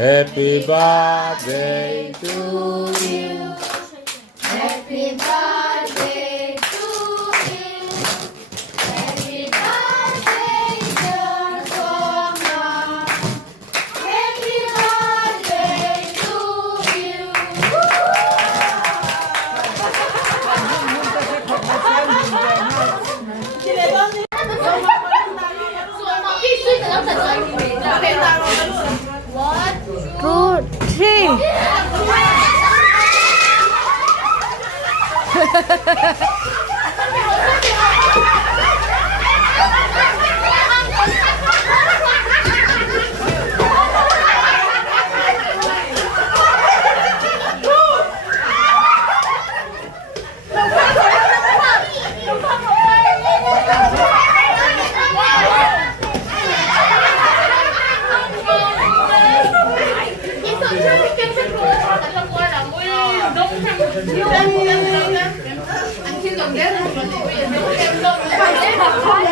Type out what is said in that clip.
Happy birthday to you. Happy birthday to you. Happy birthday, dear Sawma. Happy birthday to you. One, Two, three. anh chưa cần ghé lên, bây giờ đúng em luôn.